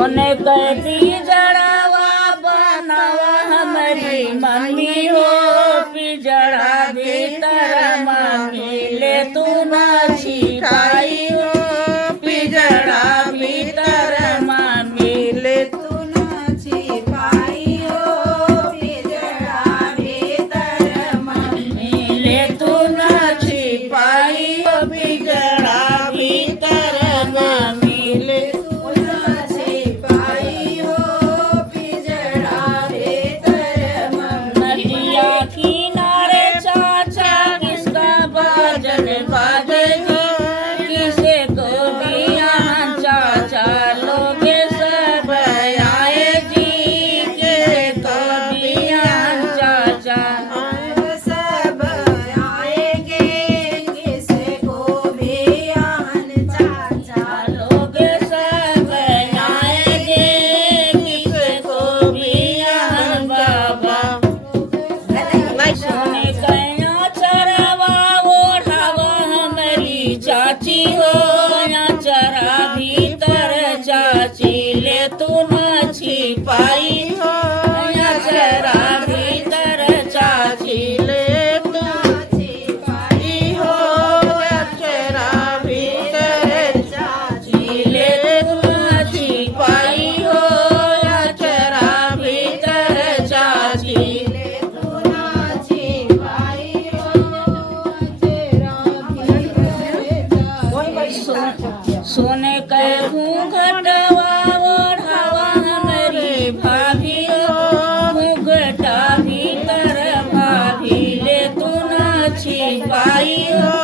सोने कैदी जड़ावा बनावा हमारी मम्मी हो पिजड़ा भीतर मम्मी ले तू ना छिपाई हो पिजड़ा भीतर मम्मी ले तू ना छिपाई हो पिजड़ा भीतर मम्मी ले तू ना छिपाई हो पिजड़ा भीतर मम्मी ले तू ना छिपाई हो पिजड़ा भीतर मम्मी नदिया किनारे चाचा किसका बाजन बाजेगी किसे को दिया चाचा लोगे सब आए जी किसे को दिया चाचा सब आएंगे किसे को भी आन चाचा लोगे सब आएंगे किसे को भी बाबा सोने कया चरावा ओढ़ावा हमारी चाची हो या चरा भीतर चाची ले तू ना छिपाई हो या चरा भीतर चाची ले तू छिपाई हो या चरा भीतर चाची ले तू ना छिपाई हो या चरा भीतर चाची तू ना छिपाई हो तेरा सोने के घूंघटवा ओढ़ावा हमारी भाभी हो घूंघटा भीतर भाभी ले तू ना छिपाई हो